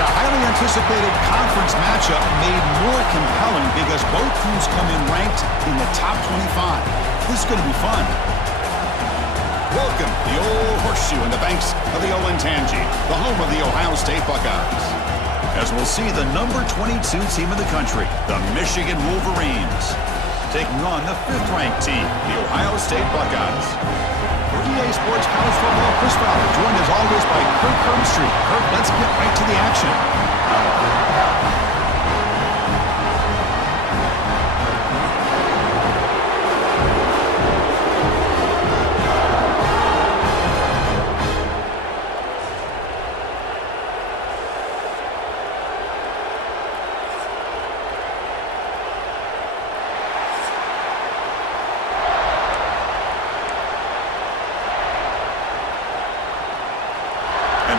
a highly anticipated conference matchup made more compelling because both teams come in ranked in the top 25. This is going to be fun. Welcome to the old horseshoe in the banks of the Olentangy, the home of the Ohio State Buckeyes. As we'll see the number 22 team in the country, the Michigan Wolverines, taking on the 5th-ranked team, the Ohio State Buckeyes. For EA Sports College Football, Chris Rivalery, joined as always by Kirk Hermstreet. Kirk, let's get right to the action.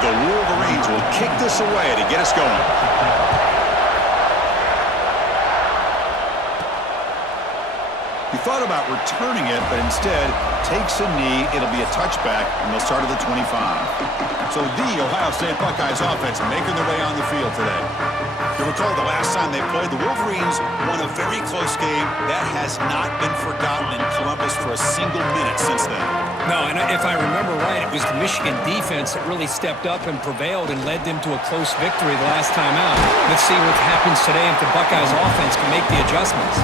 The Wolverines will kick this away to get us going. He thought about returning it, but instead takes a knee. It'll be a touchback, and they'll start at the 25. So the Ohio State Buckeyes offense making their way on the field today. You recall the last time they played, the Wolverines won a very close game. That has not been forgotten in Columbus for a single minute since then. No, and if I remember right, it was the Michigan defense that really stepped up and prevailed and led them to a close victory the last time out. Let's see what happens today if the Buckeyes offense can make the adjustments.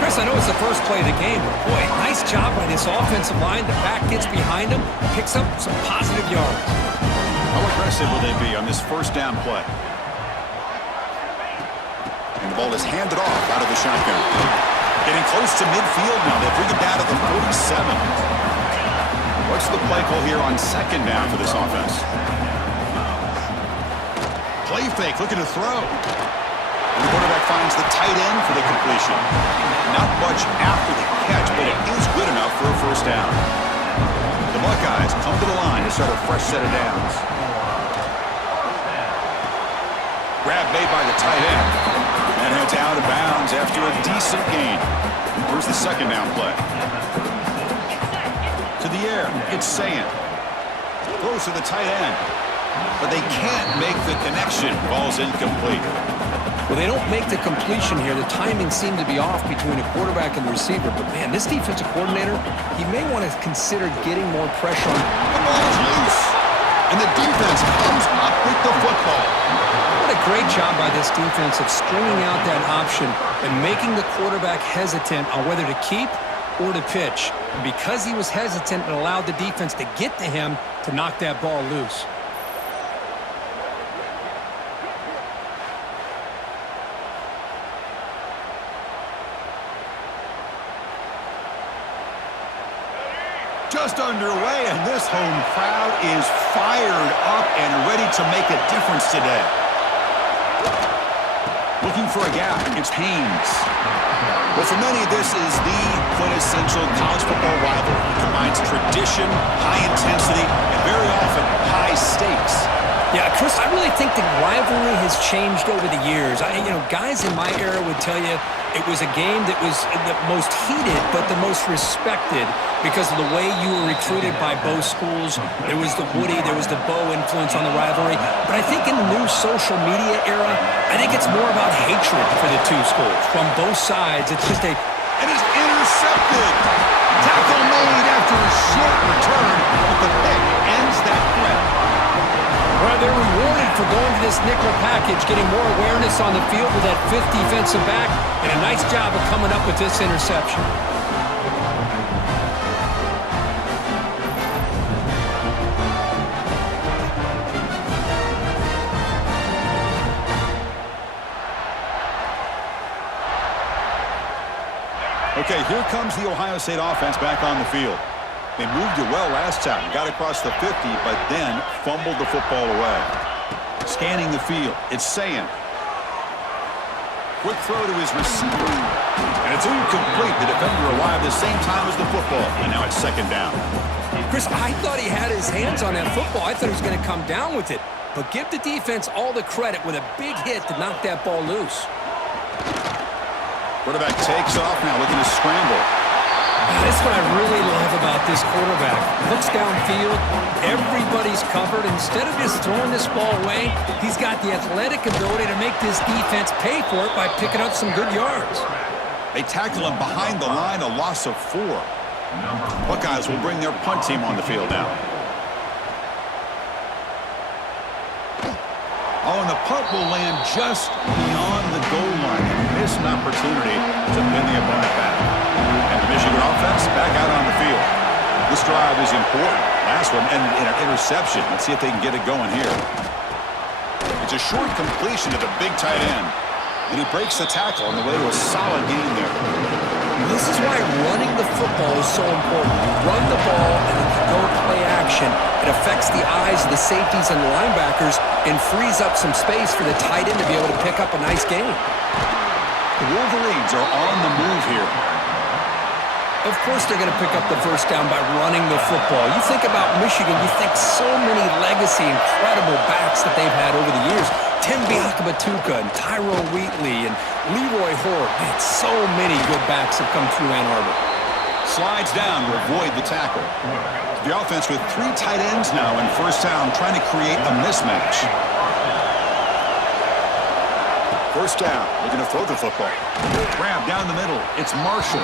Chris, I know it's the first play of the game, but boy, nice job by this offensive line. The back gets behind them, picks up some positive yards. How aggressive will they be on this first down play? And the ball is handed off out of the shotgun. Getting close to midfield now. They bring it down to the 47. What's the play call here on second down for this offense? Play fake, looking to throw. And the quarterback finds the tight end for the completion. Not much after the catch, but it is good enough for a first down. The Buckeyes come to the line to start a fresh set of downs. Grab made by the tight end. And heads out of bounds after a decent gain. Here's the second down play. To the air, it's Saying. Throws to the tight end. But they can't make the connection. Ball's incomplete. Well, they don't make the completion here. The timing seemed to be off between a quarterback and the receiver. But, man, this defensive coordinator, he may want to consider getting more pressure on. The ball's loose. And the defense comes up with the football. What a great job by this defense of stringing out that option and making the quarterback hesitant on whether to keep or to pitch. And because he was hesitant, it allowed the defense to get to him to knock that ball loose. Just underway, and this home crowd is fired up and ready to make a difference today. Looking for a gap, it's Haynes. Well, for many, this is the quintessential college football rivalry. It combines tradition, high intensity, and very often high stakes. Yeah, Chris, I really think the rivalry has changed over the years. Guys in my era would tell you it was a game that was the most heated but the most respected because of the way you were recruited by both schools. There was the Woody, there was the Bo influence on the rivalry. But I think in the new social media era, I think it's more about hatred for the two schools. From both sides, it's just a... And it's intercepted. Tackle made after a short return, but the pick ends that threat. Well, they're rewarded for going to this nickel package, getting more awareness on the field with that 5th defensive back, and a nice job of coming up with this interception. Okay, here comes the Ohio State offense back on the field. They moved it well last time, got across the 50, but then fumbled the football away. Scanning the field, it's Saying. Quick throw to his receiver. And it's incomplete. The defender arrived the same time as the football, and now it's second down. Chris, I thought he had his hands on that football. I thought he was going to come down with it. But give the defense all the credit with a big hit to knock that ball loose. Quarterback takes off now, looking to scramble. That's what I really love about this quarterback. Looks downfield, everybody's covered. Instead of just throwing this ball away, he's got the athletic ability to make this defense pay for it by picking up some good yards. They tackle him behind the line, a loss of 4. Buckeyes will bring their punt team on the field now. Oh, and the punt will land just beyond the goal line. A missed opportunity to pin the opponent back. And the Michigan offense back out on the field. This drive is important. Last one, and an interception. Let's see if they can get it going here. It's a short completion to the big tight end. And he breaks the tackle on the way to a solid gain there. This is why running the football is so important. You run the ball and then you go play action. It affects the eyes of the safeties and the linebackers and frees up some space for the tight end to be able to pick up a nice gain. The Wolverines are on the move here. Of course they're going to pick up the first down by running the football. You think about Michigan, you think so many legacy, incredible backs that they've had over the years. Tim Biakabatuka and Tyrone Wheatley and Leroy Hort. Man, so many good backs have come through Ann Arbor. Slides down to avoid the tackle. The offense with 3 tight ends now in first down, trying to create a mismatch. First down, looking to throw the football. Grab down the middle. It's Marshall.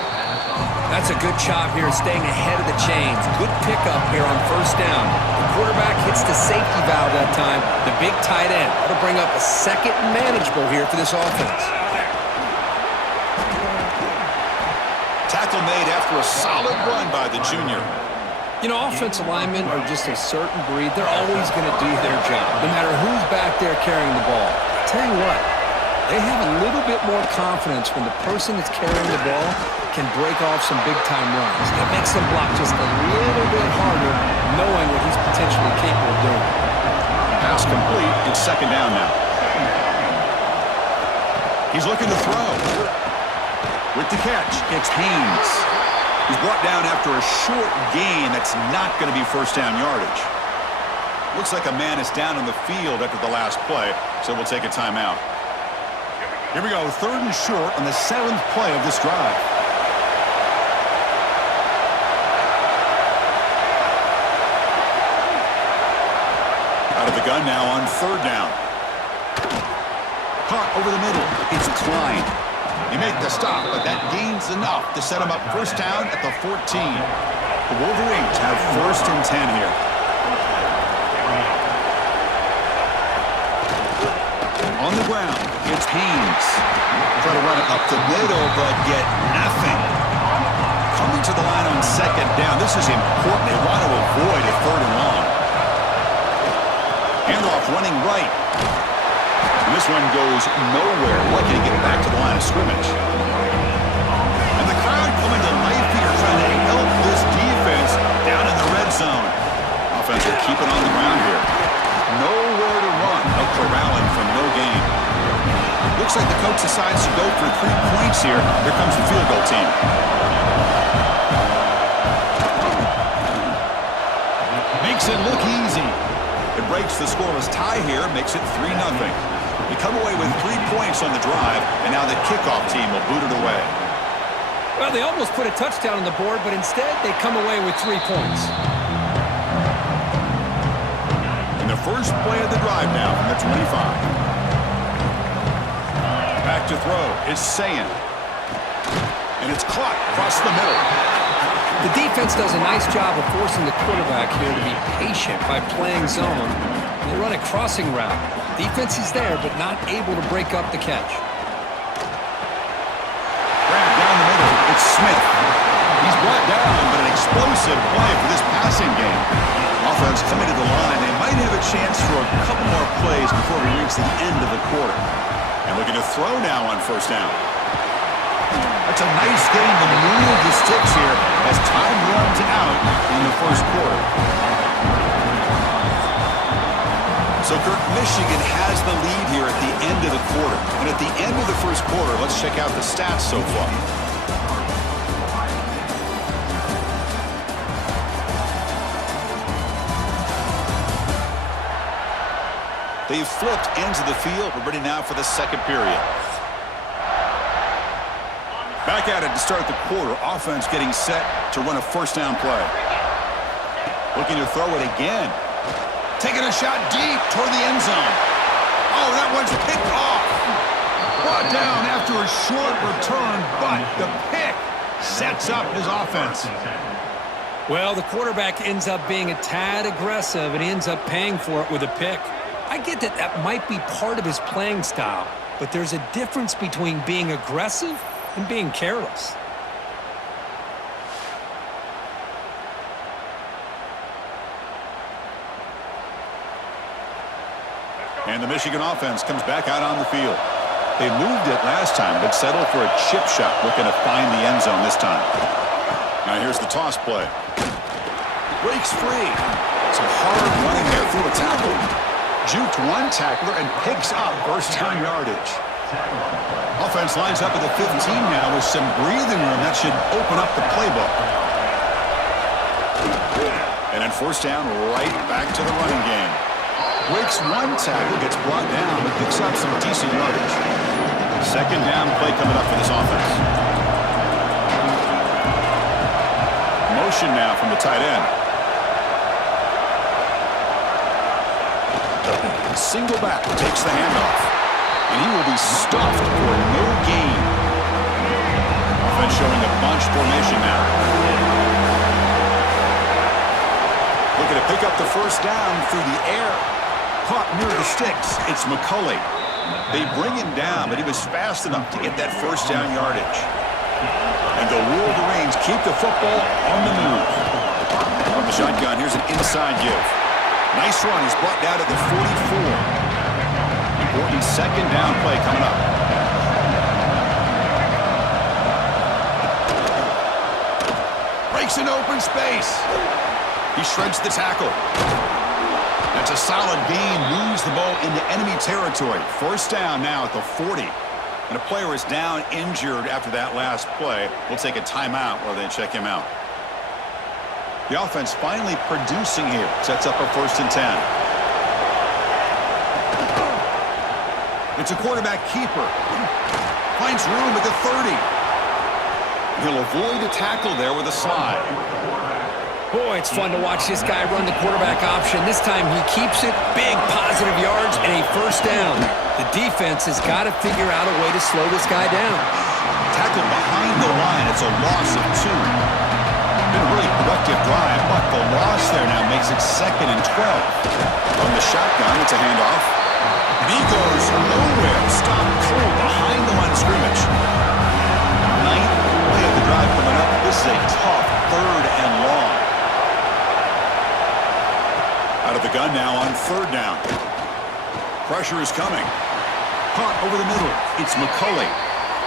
That's a good chop here, staying ahead of the chains. Good pickup here on first down. The quarterback hits the safety valve that time. The big tight end. That'll bring up a second manageable here for this offense. Tackle made after a solid run by the junior. You know, offensive linemen are just a certain breed. They're always going to do their job, no matter who's back there carrying the ball. I'll tell you what, they have a little bit more confidence when the person that's carrying the ball can break off some big-time runs. That makes them block just a little bit harder, knowing what he's potentially capable of doing. Pass complete. It's second down now. He's looking to throw. With the catch, it's Haynes. He's brought down after a short gain that's not going to be first down yardage. Looks like a man is down on the field after the last play, so we'll take a timeout. Here we go, 3rd and short on the 7th play of this drive. Out of the gun now on 3rd down. Caught over the middle. It's Klein. He made the stop, but that gains enough to set him up first down at the 14. The Wolverines have 1st and 10 here. On the ground, it's Haynes. Try to run it up the middle, but get nothing. Coming to the line on 2nd down. This is important. They want to avoid a 3rd and long. Handoff running right. And this one goes nowhere. Lucky to get back to the line of scrimmage. And the crowd coming to life here, trying to help this defense down in the red zone. Offense will keep it on the ground here. Nowhere to run. No corralling from no gain. Looks like the coach decides to go for 3 points here. Here comes the field goal team. Makes it look easy. It breaks the scoreless tie here, makes it 3-0. They come away with 3 points on the drive, and now the kickoff team will boot it away. Well, they almost put a touchdown on the board, but instead they come away with 3 points. And the first play of the drive now from the 25. Back to throw is Sayin. And it's caught across the middle. The defense does a nice job of forcing the quarterback here to be patient by playing zone. They run a crossing route. Defense is there, but not able to break up the catch. Grab down the middle. It's Smith. He's brought down, but an explosive play for this passing game. Offense coming to the line. They might have a chance for a couple more plays before we reach the end of the quarter. And looking to throw now on first down. That's a nice game to move the sticks here as time runs out in the first quarter. So, Kirk, Michigan has the lead here at the end of the quarter. And at the end of the first quarter, let's check out the stats so far. They've flipped ends of the field. We're ready now for the second period. Back at it to start the quarter. Offense getting set to run a first down play. Looking to throw it again. Taking a shot deep toward the end zone. Oh, that one's picked off. Brought down after a short return, but the pick sets up his offense. Well, the quarterback ends up being a tad aggressive, and he ends up paying for it with a pick. I get that that might be part of his playing style, but there's a difference between being aggressive and being careless. And the Michigan offense comes back out on the field. They moved it last time, but settled for a chip shot, looking to find the end zone this time. Now here's the toss play. Breaks free. Some hard running there through a tackle. Juked one tackler and picks up first down yardage. Offense lines up at the 15 now with some breathing room. That should open up the playbook. And then first down, right back to the running game. Breaks one tackle, gets brought down, but picks up some decent yardage. Second down play coming up for this offense. Motion now from the tight end. Single back takes the handoff. And he will be stuffed for no gain. Offense showing a bunch formation now. Looking to pick up the first down through the air. Caught near the sticks. It's McCulley. They bring him down, but he was fast enough to get that first down yardage. And the Wolverines keep the football on the move. From the shotgun, here's an inside give. Nice run. He's brought down to the 44. Important second down play coming up. Breaks an open space. He shreds the tackle. That's a solid gain. Moves the ball into enemy territory. First down now at the 40. And a player is down injured after that last play. We'll take a timeout while they check him out. The offense finally producing here. Sets up a 1st and 10. It's a quarterback keeper. Finds room at the 30. He'll avoid a tackle there with a slide. Boy, it's fun to watch this guy run the quarterback option. This time he keeps it, big positive yards, and a first down. The defense has got to figure out a way to slow this guy down. Tackle behind the line. It's a loss of 2. Been a really productive drive, but the loss there now makes it 2nd and 12. From the shotgun, it's a handoff. And he goes nowhere. Stopped cold behind the line of scrimmage. 9th play of the drive coming up. This is a tough 3rd and long. Out of the gun now on 3rd down. Pressure is coming. Caught over the middle. It's McCulley.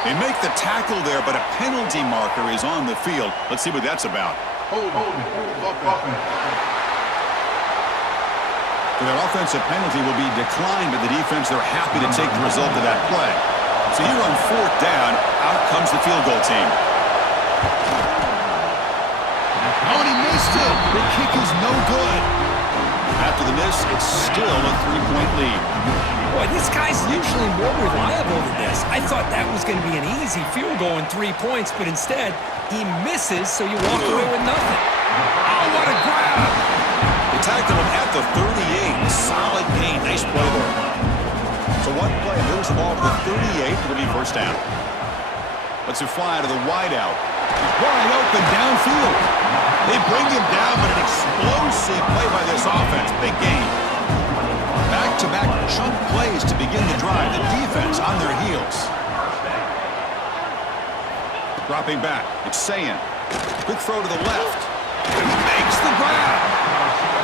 They make the tackle there, but a penalty marker is on the field. Let's see what that's about. For that offensive penalty will be declined by the defense. They're happy to take the result of that play. So here on 4th down, out comes the field goal team. Oh, and he missed it. The kick is no good. After the miss, it's still a 3-point lead. Boy, this guy's usually more reliable than this. I thought that was going to be an easy field goal in 3 points, but instead, he misses, so you walk away with nothing. Oh, what a grab! They tackle him at the 38. Solid gain. Nice play there. So one play moves the ball to the 38. It'll be first down. Lets it fly to the wideout. Wide open downfield. They bring him down, but an explosive play by this offense. Big gain. Back-to-back chunk plays to begin the drive. The defense on their heels. Dropping back. It's Sayin. Quick throw to the left. And he makes the grab.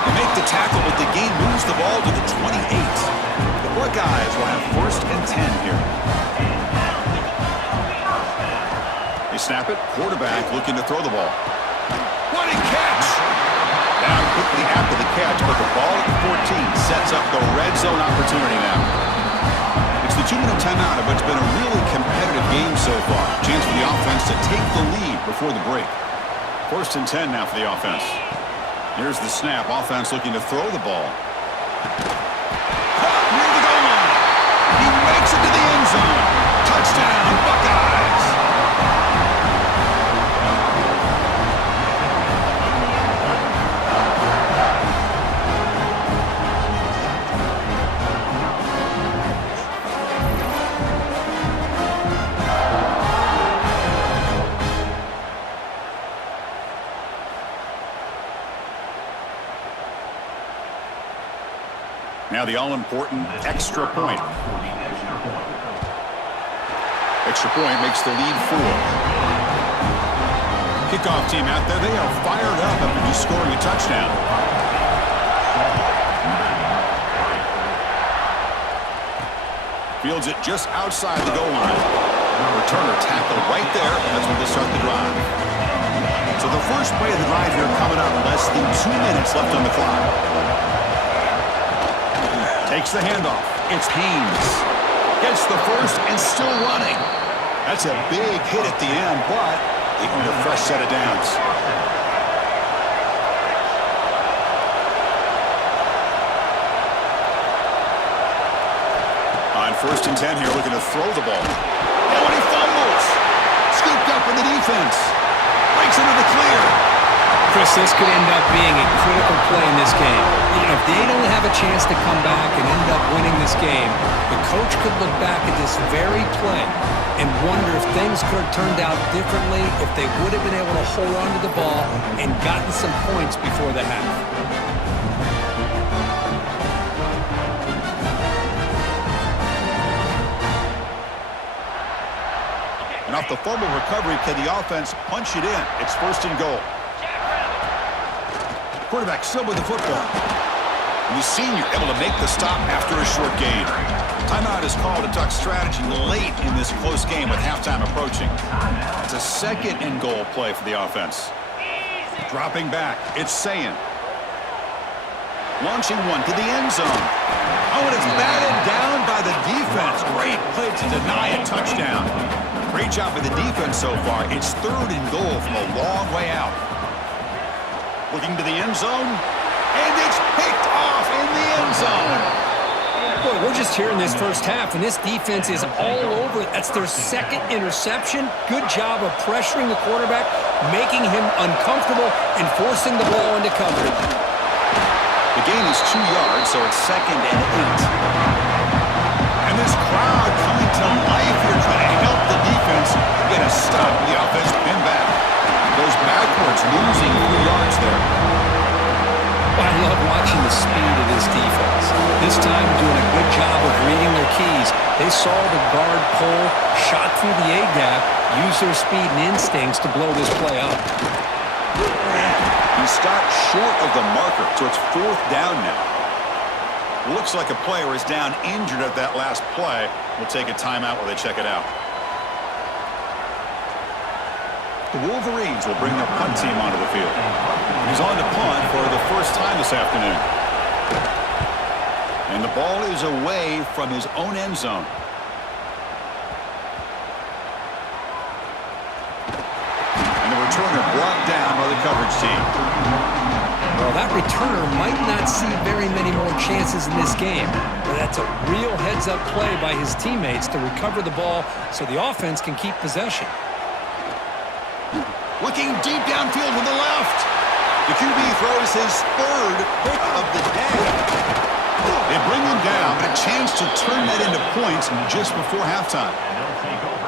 They make the tackle, but the gain moves the ball to the 28. The Buckeyes will have 1st and 10 here. They snap it. Quarterback looking to throw the ball. What a catch! Down quickly after the catch, but the ball at the 14 sets up the red zone opportunity now. It's the 2-minute timeout of what's been a really competitive game so far. Chance for the offense to take the lead before the break. 1st and 10 now for the offense. Here's the snap. Offense looking to throw the ball. Caught near the goal line. He makes it to the end zone. Touchdown, Buckeyes! Now the all-important extra point. Extra point makes the lead 4. Kickoff team out there. They are fired up after just scoring a touchdown. Fields it just outside the goal line. Returner tackled right there. That's when they start the drive. So the first play of the drive here coming up. Less than 2 minutes left on the clock. Takes the handoff. It's Haynes. Gets the first and still running. That's a big hit at the end, but they earn a fresh set of downs. On 1st and 10 here, looking to throw the ball. And when he fumbles, scooped up in the defense. Breaks into the clear. Chris, this could end up being a critical play in this game. You know, if they don't have a chance to come back and end up winning this game, the coach could look back at this very play and wonder if things could have turned out differently, if they would have been able to hold on to the ball and gotten some points before the half. And off the fumble recovery, can the offense punch it in? It's 1st and goal. Quarterback still with the football. And the senior able to make the stop after a short gain. Timeout is called to talk strategy late in this close game with halftime approaching. It's a 2nd and goal play for the offense. Dropping back, it's Sayin. Launching one to the end zone. Oh, and it's batted down by the defense. Great play to deny a touchdown. Great job by the defense so far. It's 3rd and goal from a long way out. Looking to the end zone, and it's picked off in the end zone. Boy, we're just here in this first half, and this defense is all over it. That's their 2nd interception. Good job of pressuring the quarterback, making him uncomfortable, and forcing the ball into coverage. The gain is 2 yards, so it's 2nd and 8. And this crowd coming to life here, trying to help the defense get a stop. The offense pinned back. Goes backwards, losing 3 yards there. I love watching the speed of this defense. This time doing a good job of reading their keys. They saw the guard pull, shot through the A-gap, used their speed and instincts to blow this play up. He stopped short of the marker, so it's 4th down now. Looks like a player is down injured at that last play. We'll take a timeout while they check it out. The Wolverines will bring their punt team onto the field. He's on to punt for the first time this afternoon. And the ball is away from his own end zone. And the returner brought down by the coverage team. Well, that returner might not see very many more chances in this game. But that's a real heads-up play by his teammates to recover the ball so the offense can keep possession. Looking deep downfield with the left. The QB throws his 3rd pick of the day. They bring him down, but a chance to turn that into points just before halftime.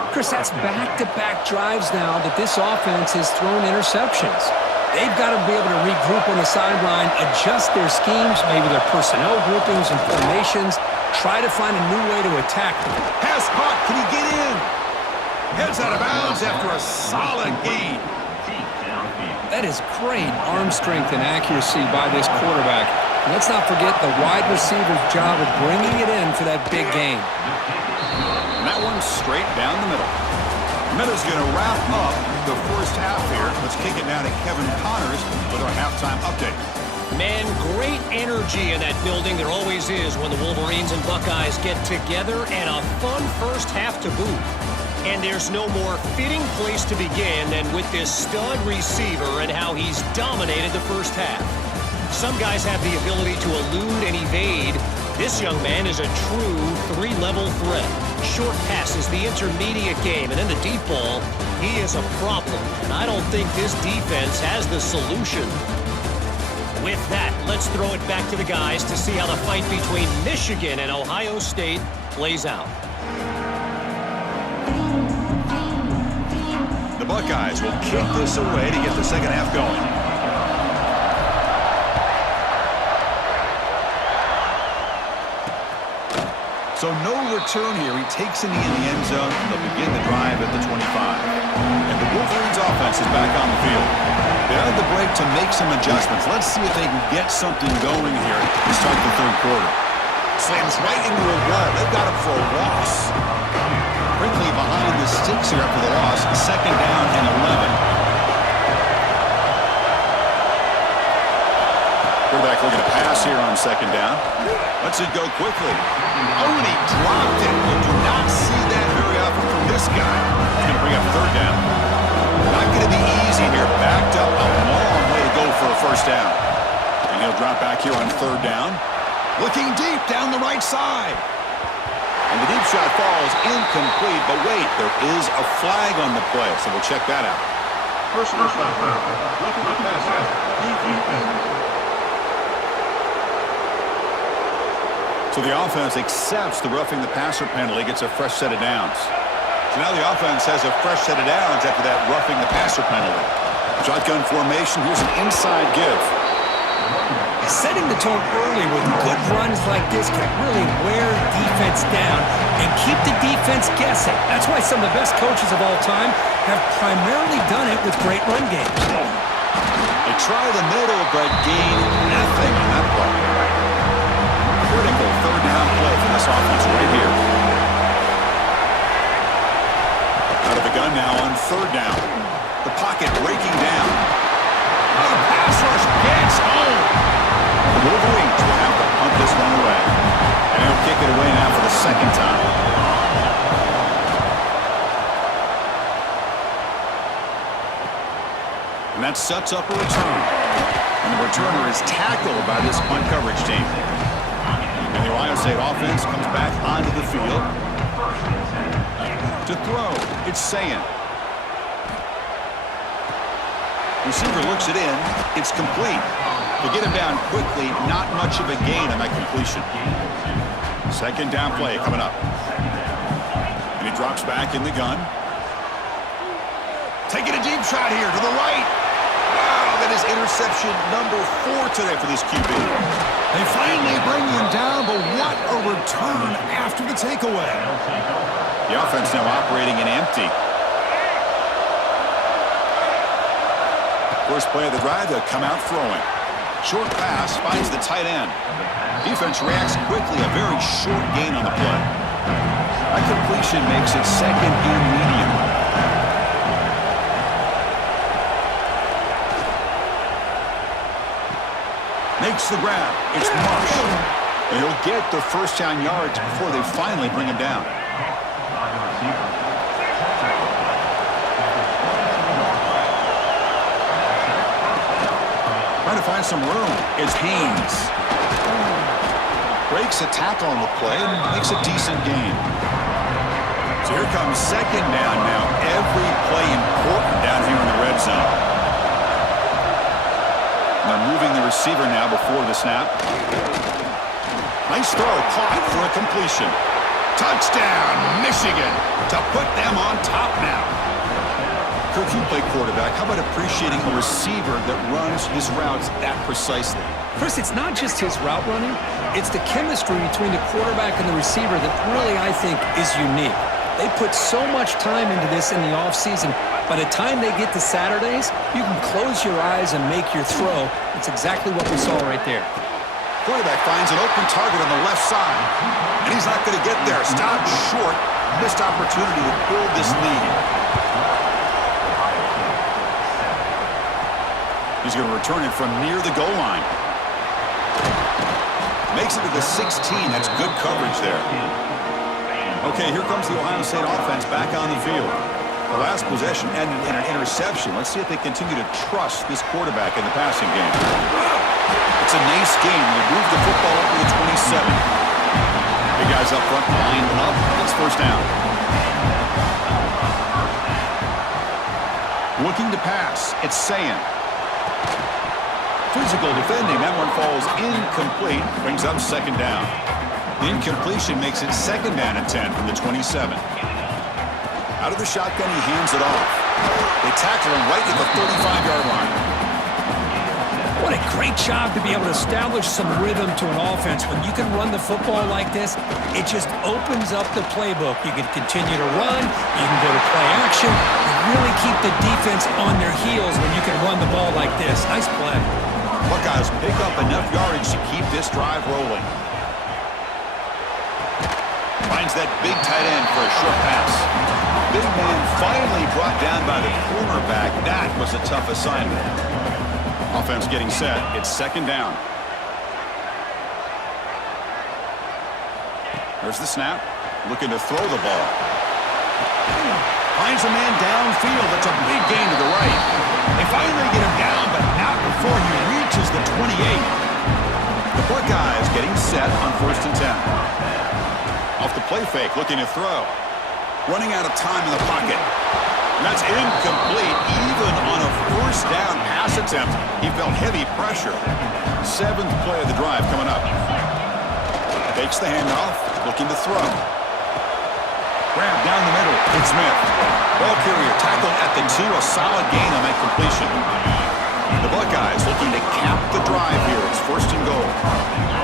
Chris, that's back-to-back drives now that this offense has thrown interceptions. They've got to be able to regroup on the sideline, adjust their schemes, maybe their personnel groupings and formations, try to find a new way to attack them. Pass caught. Can he get in? Heads out of bounds after a solid gain. That is great arm strength and accuracy by this quarterback. And let's not forget the wide receiver's job of bringing it in for that big gain. And that one's straight down the middle. Middle's going to wrap up the first half here. Let's kick it now to Kevin Connors with our halftime update. Man, great energy in that building. There always is when the Wolverines and Buckeyes get together, and a fun first half to boot. And there's no more fitting place to begin than with this stud receiver and how he's dominated the first half. Some guys have the ability to elude and evade. This young man is a true 3-level threat. Short passes, the intermediate game, and then the deep ball. He is a problem, and I don't think this defense has the solution. With that, let's throw it back to the guys to see how the fight between Michigan and Ohio State plays out. The Buckeyes will kick this away to get the second half going. So no return here. He takes it in the end zone. They'll begin the drive at the 25. And the Wolverines offense is back on the field. They had the break to make some adjustments. Let's see if they can get something going here to start the third quarter. Slams right into a run. They've got him for a loss. Quickly behind the sticks here after the loss. Second down and 11. Quarterback looking to pass here on second down. Lets it go quickly. Oh, and he dropped it. You do not see that very often from this guy. He's going to bring up third down. Not going to be easy here. Backed up a long way to go for a first down. And he'll drop back here on third down. Looking deep down the right side. And the deep shot falls incomplete. But wait, there is a flag on the play, so we'll check that out. Personal foul. Looking to pass out. Defense. So the offense accepts the roughing the passer penalty, gets a fresh set of downs. So now the offense has a fresh set of downs after that roughing the passer penalty. Shotgun formation, here's an inside give. Setting the tone early with good runs like this can really wear defense down and keep the defense guessing. That's why some of the best coaches of all time have primarily done it with great run games. They try the middle, but gain nothing on that play. Critical third down play for this offense right here. Out of the gun now on third down. The pocket breaking down. Oh, the pass rush gets home. The Wolverines will have to punt this one away. And they'll kick it away now for the second time. And that sets up a return. And the returner is tackled by this punt coverage team. And the Ohio State offense comes back onto the field. To throw, it's Sayin. Receiver looks it in. It's complete. To get him down quickly, not much of a gain on that completion. Second down play coming up. And he drops back in the gun. Taking a deep shot here to the right. Wow, that is interception number 4 today for this QB. They finally bring him down, but what a return after the takeaway. The offense now operating in empty. First play of the drive, they'll come out throwing. Short pass finds the tight end. Defense reacts quickly, a very short gain on the play. A completion makes it second and medium. Makes the grab. It's Marsh. And he'll get the first down yards before they finally bring him down. Trying to find some room. It's Haynes. Breaks a tackle on the play and makes a decent gain. So here comes second down now. Every play important down here in the red zone. They're moving the receiver now before the snap. Nice throw, caught for a completion. Touchdown, Michigan, to put them on top now. Kirk, you play quarterback. How about appreciating a receiver that runs his routes that precisely? Chris, it's not just his route running. It's the chemistry between the quarterback and the receiver that really, I think, is unique. They put so much time into this in the offseason. By the time they get to Saturdays, you can close your eyes and make your throw. It's exactly what we saw right there. Quarterback finds an open target on the left side. And he's not going to get there. Stopped short. Missed opportunity to build this lead. He's going to return it from near the goal line. Makes it to the 16. That's good coverage there. Okay, here comes the Ohio State offense back on the field. The last possession ended in an interception. Let's see if they continue to trust this quarterback in the passing game. It's a nice game. They move the football up to the 27. Big guys up front, lined up. It's first down. Looking to pass. It's Sayin. Physical defending. That one falls incomplete. Brings up second down. The incompletion makes it second down and 10 from the 27. Out of the shotgun, he hands it off. They tackle him right at the 35-yard line. What a great job to be able to establish some rhythm to an offense. When you can run the football like this, it just opens up the playbook. You can continue to run, you can go to play action, and really keep the defense on their heels when you can run the ball like this. Nice play. Buckeyes pick up enough yardage to keep this drive rolling. Finds that big tight end for a short pass. Big man finally brought down by the cornerback. That was a tough assignment. Offense getting set. It's second down. There's the snap. Looking to throw the ball. Finds a man downfield. That's a big gain to the right. They finally get him down, but not before he reaches the 28. The Buckeyes getting set on 1st and 10. Off the play fake, looking to throw. Running out of time in the pocket. And that's incomplete. Even on a 1st down pass attempt, he felt heavy pressure. 7th play of the drive coming up. Takes the handoff, looking to throw. Grab down the middle. It's Smith. Ball carrier tackled at the 2. A solid gain on that completion. The Buckeyes looking to cap the drive here. It's 1st and goal.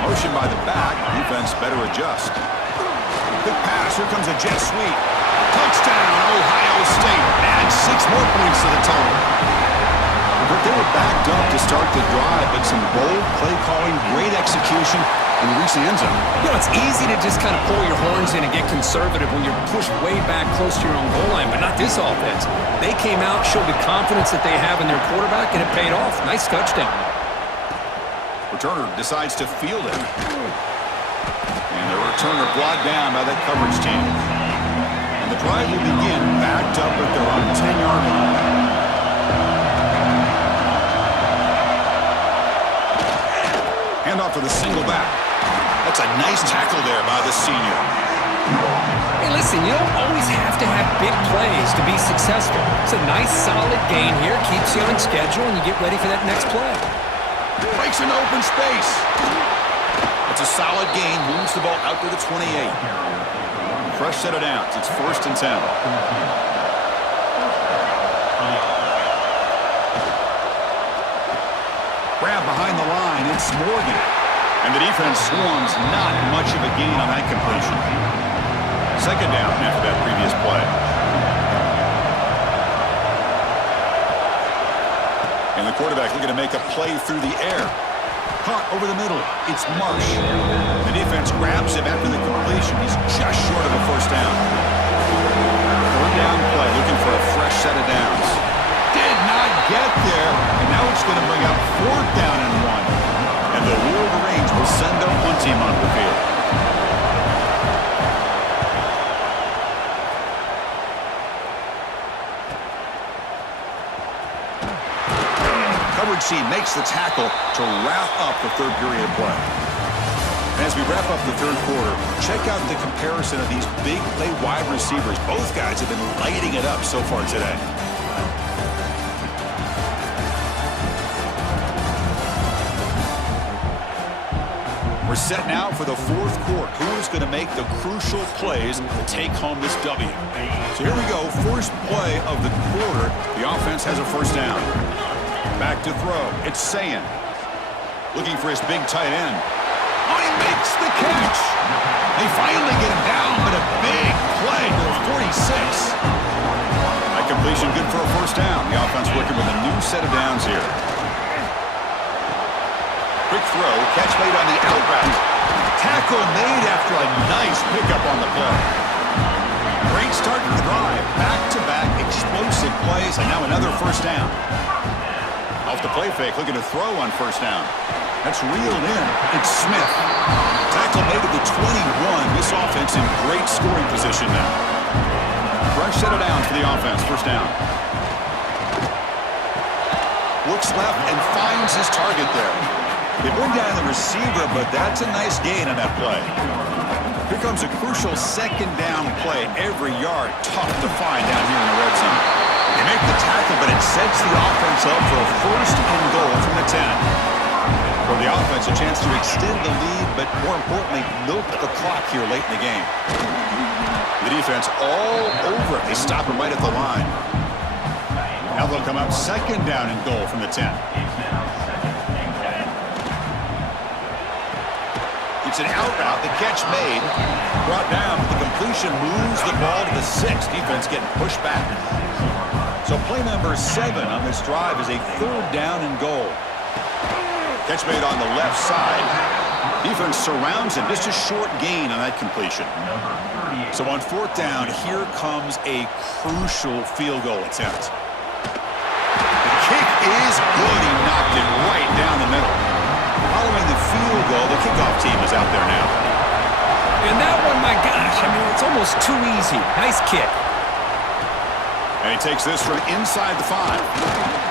Motion by the back. Defense better adjust. Quick pass. Here comes a jet sweep. Touchdown, Ohio State. Add 6 more points to the total. But they were backed up to start the drive, but some bold play calling, great execution, and reach the end zone. You know, it's easy to just kind of pull your horns in and get conservative when you're pushed way back close to your own goal line, but not this offense. They came out, showed the confidence that they have in their quarterback, and it paid off. Nice touchdown. Returner decides to field it. And the returner brought down by that coverage team. And the drive will begin backed up at their own 10-yard line. Handoff to the single back. That's a nice tackle there by the senior. Hey, listen, you don't always have to have big plays to be successful. It's a nice, solid gain here. Keeps you on schedule, and you get ready for that next play. Breaks into open space. It's a solid gain. Moves the ball out to the 28. Fresh set of downs. It's 1st and 10. Grab behind the line. It's Morgan. And the defense swarms. Not much of a gain on that completion. Second down after that previous play. And the quarterback looking to make a play through the air. Caught over the middle. It's Marsh. The defense grabs him after the completion. He's just short of a 1st down. 3rd down play, looking for a fresh set of downs. Did not get there, and now it's going to bring up 4th down and 1. And the Wolverines will send their punt team onto the field. Coverage team makes the tackle to wrap up the 3rd period of play. And as we wrap up the 3rd quarter, check out the comparison of these big play wide receivers. Both guys have been lighting it up so far today. We're set now for the 4th quarter. Who is going to make the crucial plays to take home this W? So here we go. First play of the quarter. The offense has a 1st down. Back to throw. It's Sayin. Looking for his big tight end. Oh, he makes the catch. They finally get him down, but a big play to the 46. That completion good for a 1st down. The offense working with a new set of downs here. Quick throw. Catch made on the out route. Tackle made after a nice pickup on the play. Great start to the drive. Back-to-back explosive plays, and now another 1st down. Off the play fake, looking to throw on 1st down. That's reeled in. It's Smith. Tackle made at the 21. This offense in great scoring position now. Fresh set of downs for the offense. 1st down. Looks left and finds his target there. They bring down the receiver, but that's a nice gain on that play. Here comes a crucial 2nd down play. Every yard tough to find down here in the red zone. They make the tackle, but it sets the offense up for a 1st and goal from the 10. For the offense, a chance to extend the lead, but more importantly, milk the clock here late in the game. The defense all over it. They stop him right at the line. Now they'll come up 2nd down and goal from the 10. It's an out route. The catch made. Brought down. The completion moves the ball to the 6. Defense getting pushed back. So play number 7 on this drive is a 3rd down and goal. Catch made on the left side. Defense surrounds him. Just a short gain on that completion. So on 4th down, here comes a crucial field goal attempt. The kick is good. He knocked it right down the middle. Following the field goal, the kickoff team is out there now. And that one, my gosh, I mean, it's almost too easy. Nice kick. And he takes this from inside the 5.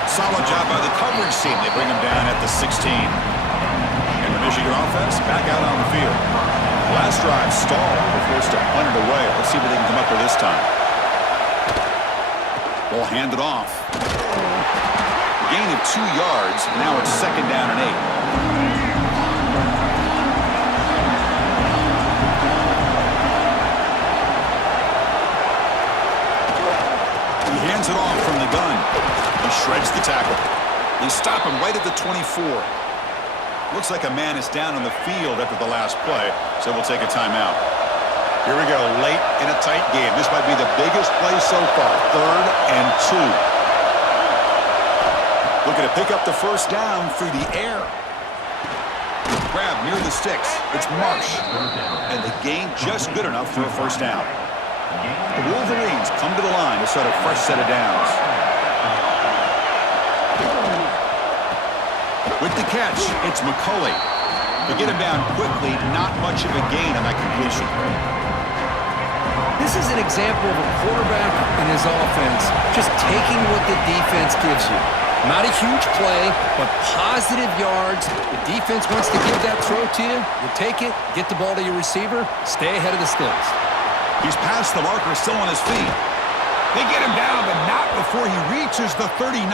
Solid job by the coverage team. They bring him down at the 16. And the Michigan offense back out on the field. Last drive stalled. They're forced to punt it away. Let's see what they can come up with this time. Ball handed off. Gain of 2 yards. Now it's 2nd down and 8. Hands it off from the gun. He shreds the tackle. They stop him right at the 24. Looks like a man is down on the field after the last play, so we'll take a timeout. Here we go, late in a tight game. This might be the biggest play so far. 3rd and 2. Looking to pick up the 1st down through the air. Grab near the sticks. It's Marsh. And the gain just good enough for a 1st down. The Wolverines come to the line to start a fresh set of downs. With the catch, it's McCulley. They get him down quickly, not much of a gain on that completion. This is an example of a quarterback and his offense just taking what the defense gives you. Not a huge play, but positive yards. The defense wants to give that throw to you. You take it, get the ball to your receiver, stay ahead of the sticks. He's past the marker, still on his feet. They get him down, but not before he reaches the 39.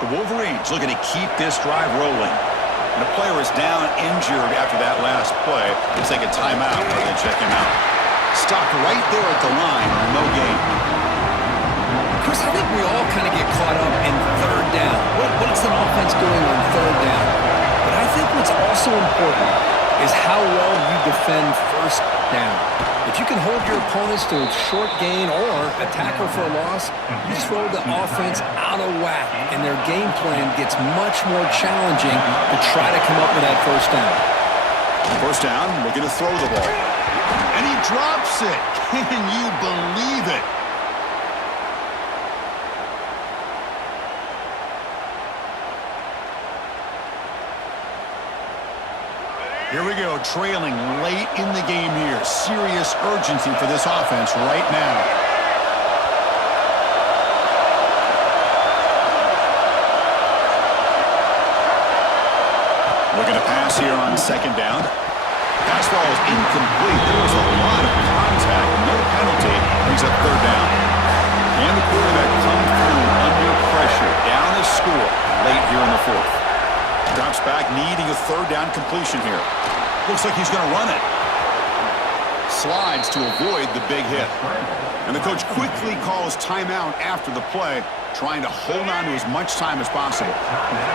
The Wolverines looking to keep this drive rolling. And the player is down injured after that last play. Let's take a timeout while they check him out. Stopped right there at the line, no gain. Chris, I think we all kind of get caught up in 3rd down. What's an offense doing on 3rd down? But I think what's also important is how well you defend 1st down. If you can hold your opponents to a short gain or a tackle for a loss, you throw the offense out of whack, and their game plan gets much more challenging to try to come up with that 1st down. 1st down, looking to throw the ball. And he drops it. Can you believe it? Here we go, trailing late in the game here. Serious urgency for this offense right now. Looking to pass here on 2nd down. Pass ball is incomplete. There was a lot of contact. No penalty. Brings up 3rd down. And the quarterback comes through under pressure. Down the score late here in the 4th. Drops back, needing a 3rd down completion here. Looks like he's going to run it. Slides to avoid the big hit. And the coach quickly calls timeout after the play, trying to hold on to as much time as possible.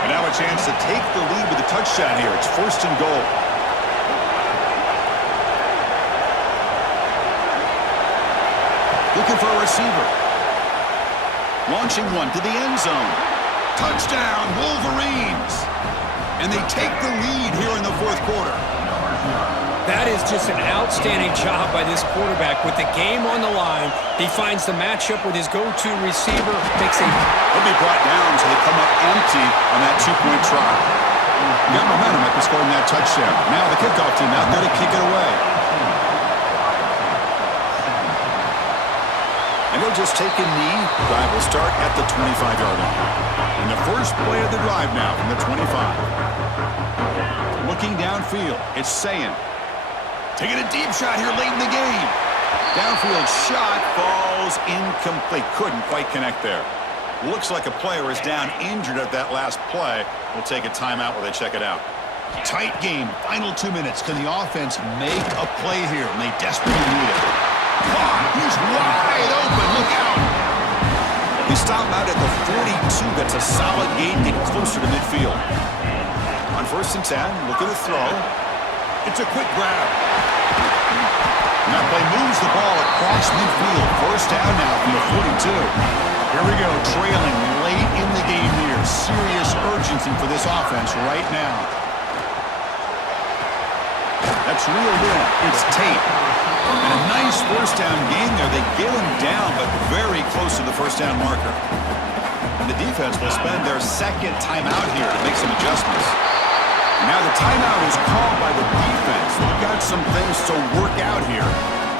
And now a chance to take the lead with a touchdown here. It's 1st and goal. Looking for a receiver. Launching one to the end zone. Touchdown, Wolverines! And they take the lead here in the 4th quarter. That is just an outstanding job by this quarterback. With the game on the line, he finds the matchup with his go-to receiver. He'll be brought down, so they come up empty on that 2-point try. Got momentum after scoring that touchdown. Now the kickoff team out there to kick it away. And they'll just take a knee. Drive will start at the 25-yard line. And the first play of the drive now from the 25. Looking downfield, it's Sayin. Taking a deep shot here late in the game. Downfield shot falls incomplete. Couldn't quite connect there. Looks like a player is down injured at that last play. We'll take a timeout while they check it out. Tight game. Final 2 minutes. Can the offense make a play here? And they desperately need it. He's wide open. Look out. They stop out at the 42. That's a solid gain, getting closer to midfield. On 1st and 10, looking to throw. It's a quick grab. And that play moves the ball across midfield. First down now from the 42. Here we go, trailing late in the game here. Serious urgency for this offense right now. That's reeled in. It's Tate. And a nice first down gain there. They get him down, but very close to the first down marker. And the defense will spend their second timeout here to make some adjustments. And now the timeout is called by the defense. They've got some things to work out here.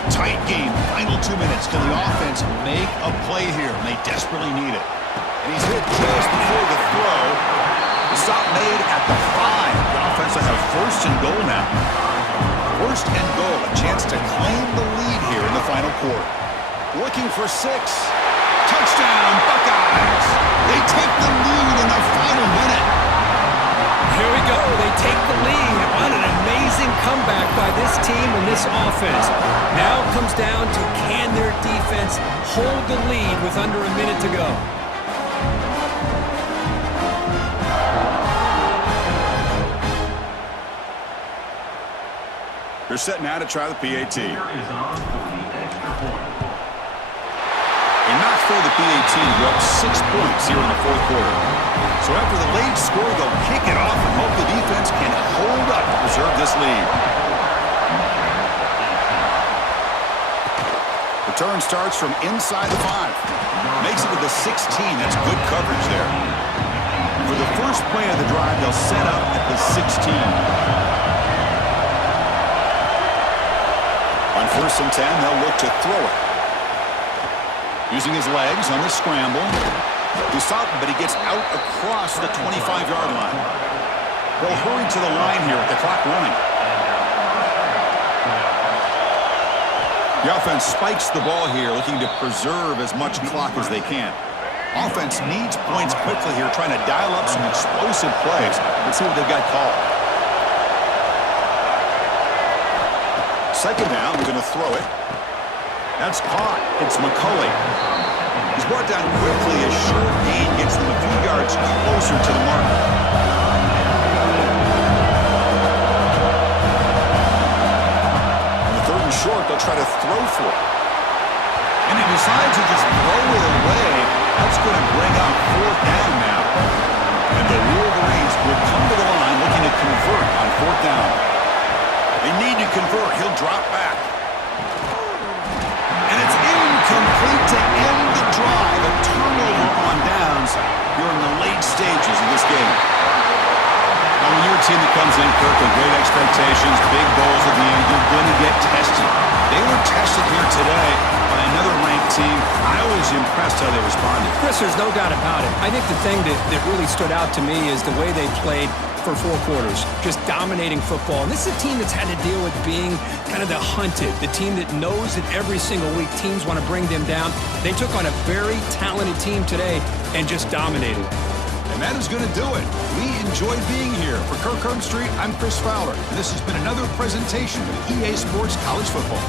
Tight game, final 2 minutes. Can the offense make a play here? And they desperately need it. And he's hit just before the throw. The stop made at the 5. The offense will have first and goal now. First and goal, a chance to claim the lead here in the final quarter. Looking for 6. Touchdown, Buckeyes. They take the lead in the final minute. Here we go. They take the lead. What an amazing comeback by this team and this offense. Now it comes down to can their defense hold the lead with under a minute to go. They're set now to try the PAT. Here is on for the extra point. Enough for the PAT to go up 6 points here in the fourth quarter. So after the late score, they'll kick it off and hope the defense can hold up to preserve this lead. Return starts from inside the 5. Makes it to the 16. That's good coverage there. For the first play of the drive, they'll set up at the 16. On first and 10, they'll look to throw it. Using his legs on the scramble. He stopped him, but he gets out across the 25-yard line. They'll hurry to the line here with the clock running. The offense spikes the ball here, looking to preserve as much clock as they can. Offense needs points quickly here, trying to dial up some explosive plays. Let's see what they've got called. Second down, we're going to throw it. That's caught. It's McCulley. He's brought down quickly as short gain gets them a few yards closer to the mark. On the third and short, they'll try to throw for it. And he decides to just throw it away. That's going to bring up fourth down now. And the Wolverines will come to the line looking to convert on fourth down. They need to convert. He'll drop back. And it's incomplete to end the drive. A turnover on downs here in the late stages of this game. Now, when you're a team that comes in, Kirk, with great expectations, big goals at the end, you're going to get tested. They were tested here today by another ranked team. I was impressed how they responded. Chris, there's no doubt about it. I think the thing that really stood out to me is the way they played for 4 quarters, just dominating football. And this is a team that's had to deal with being kind of the hunted, the team that knows that every single week teams want to bring them down. They took on a very talented team today and just dominated. And that is going to do it. We enjoyed being here. For Kirk Street, I'm Chris Fowler. And this has been another presentation of EA Sports College Football.